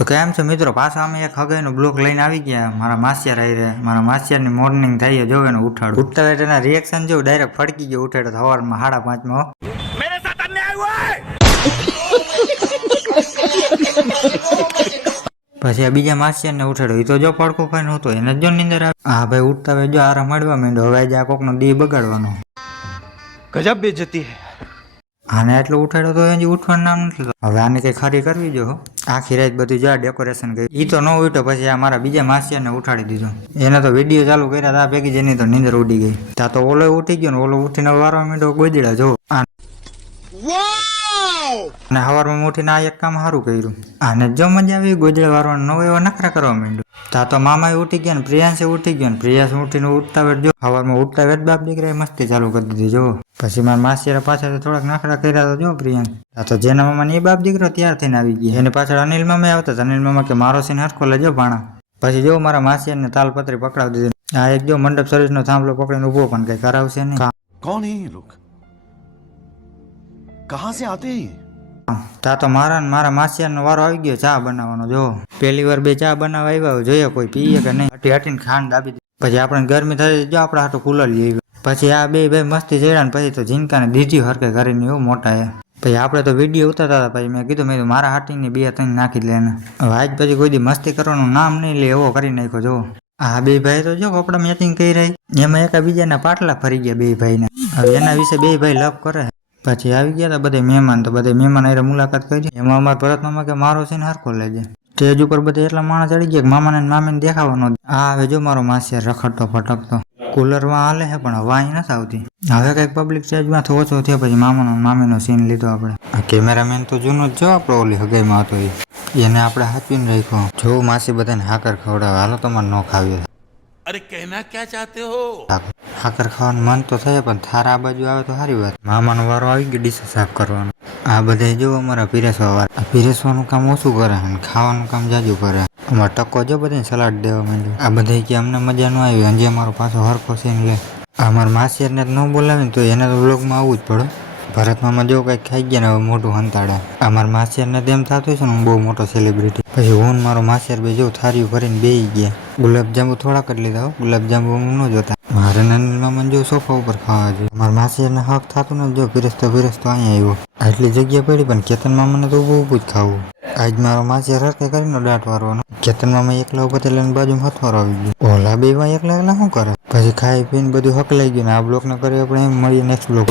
તો કેમ છે મિત્રો, પાછા અમે એક હગાઈનો બ્લોગ લઈને આવી ગયા. મારા માસિયાર આવી રહ્યા. મારા માસિયારની મોર્નિંગ થઈ જોવે ને ઉઠાડું. ઉઠતા એના રિએક્શન જેવું ડાયરેક્ટ ફડકી ગયો ઉઠાડો સવારમાં 5:30 મેરે સાથ અન્યાય હુઆ પછી આ બીજા માસિયારને ઉઠાડ્યો. એ તો જો પડકો ખાઈને હતો એને જો નીંદર આવે. હા ભાઈ ઉઠતા હોય જો આરામ મળવા માંડ્યો. હવે આજે આ કોકનો દી બગાડવાનો. ગજબ બેઇજ્જતી હે. આને એટલો ઉઠાડ્યો તો હજી ઉઠવાનું નામ નથી. હવે આને કઈ ખરી કરવી જો. આખી રાત બધું જા ડેકોરેશન કરી. ઈ તો ન ઉઠ્યો. પછી આ મારા બીજા માસિયાને ઉઠાડી દીધો. એને તો વિડીયો ચાલુ કર્યા તા ભેગી જેની તો નીંદર ઉડી ગઈ. ત્યાં તો ઓલો ઉઠી ગયો ને ઓલો ઉઠીને વારવા માંડ્યો ગોદડા જો. અને સવારમાં ઉઠીને આ એક કામ સારું કર્યું. આને જો મજા આવી ગોદડા વારવાનું ન એવા નખરા કરવા માંડ્યો. ત્યાં તો મામા ઉઠી ગયા ને પ્રિયાંશે ઉઠી ગયો ને પ્રિયાંશ ઉઠીને ઉઠતા વેટ જો સવારમાં ઉઠતા વેટ બાપ દીકરા મસ્તી ચાલુ કરી દીધી જો. પછી મારા માસિયારા પાછળ થોડાક નખરા કર્યા તો જો પ્રિયાંશ. આ તો જેના મામા એ બાપ દીકરો તૈયાર થઈને આવી ગયા. એની પાછળ અનિલ મામા આવતા હતા. અનિલ મામા કે મારો સીન હરખો લેજો ભાણા. પછી જો મારા માસિયાને તાલપત્રી પકડાવી દીધી. આ એક જો મંડપ સર્વિસનો થાંભલો પકડીને ઉભો પણ કઈ કરાવશે નહીં. કોણ હે ये लोग? कहां से आते हैं? તા તો મારા માસિયાનો વારો આવી ગયો ચા બનાવવાનો જો. પહેલી વાર બે ચા બનાવવા આવ્યા જોઈએ કોઈ પીએ કે નહીં. હટી હટીને ખાંડ દાબી દીધી. પછી આપણે ગરમી થઈ જો આપણે હાટું કુલર લઈ આવ્યા. પછી આ બે ભાઈ મસ્તી ચડ્યા ને પછી તો જીનકાને દીધી હરકે કરીને એવું મોટા એ. પછી આપણે તો વિડીયો ઉતારતા હતા. પછી મેં કીધું મારા હાટીની 2-3 નાખી લે ને. હવે આજ પછી કોઈ દી મસ્તી કરવાનું નામ નહીં લે એવો કરી નાખ્યો જો. આ બે ભાઈ તો જો કપડા મેચિંગ કરી રહી. એમાં એકાબીજાના પાટલા ફરી ગયા બે ભાઈને. હવે એના વિશે બે ભાઈ લવ કરે. પછી આવી ગયા હતા બધા મહેમાન. તો બધા મહેમાન આરે મુલાકાત કરી. એમાં અમારા ભરત મામા કે મારો છે ને હરખો લેજે. સ્ટેજ ઉપર બધા એટલા માણસ ચડી ગયા કે મામાને મામીને દેખાવાનો. આ હવે જો મારો માસિયાર રખડતો ફટકતો. કુલરમાં હાલે છે પણ હવા અહીં નથી આવતી. હવે કઈક પબ્લિક સ્ટેજમાંથી ઓછો થયો પછી મામાનો મામીનો સીન લીધો આપણે. આ કેમેરામેન તો જૂનો જ જો આપણો ઓલી હગાઈમાં હતો એને આપણે હાચવીને રાખ્યો. જો માસી બધાને હાકર ખવડાવે. હાલો તમારે ન ખાવી. અરે કહેના ક્યાં ચાહતે હો? હાકર ખાવાનું મન તો થાય પણ થારા આ બાજુ આવે તો સારી વાત. મામાનો વારો આવી ગયો ડીશ સાફ કરવાનો. આ બધા જો અમારા પીરસવા વાળા. પીરસવાનું કામ ઓછું કરે અને ખાવાનું કામ જાજુ કરે. અમારે ટકો જો બધાને સલાડ દેવા માંડ્યું. આ બધા કે અમને મજા ન આવી. હજી અમારો પાછો હરખો સીન લે. અમારા માસિયારને ન બોલાવે ને તો એને તો વ્લોગમાં આવવું જ પડે. ભરત મામા જો કંઈક ખાઈ ગયા ને હવે મોટું હંતાડે. અમારા માસિયારને તેમ થતું છે ને હું બહુ મોટો સેલિબ્રિટી. પછી હું મારો માસિયાર બે જો થારીઓ કરીને બેસી ગયા. ગુલાબજાંબુ થોડાક જ લીધા. ગુલાબજાંબુ ન જોતા. મારે નાની મામાને જો સોફા ઉપર ખાવા જોઈએ. મારા માસિયારને હક થતું ને જો પીરસતો અહીંયા આવ્યો. આટલી જગ્યા પડી પણ કેતન મામાને તો ઊભું જ ખાવું. આજ મારો માસિયાર હરકે કરીને દાંત વારવાનો. કેતન મામા એકલા ઉભા થયેલા બાજુમાં હથવારો આવી ગયો. ઓલા બે માં એકલા શું કરે. પછી ખાઈ પીને બધું હક લઈ ગયું ને આ બ્લોક ને કરી આપણે એમ મળીએ નેક્સ્ટ બ્લોક.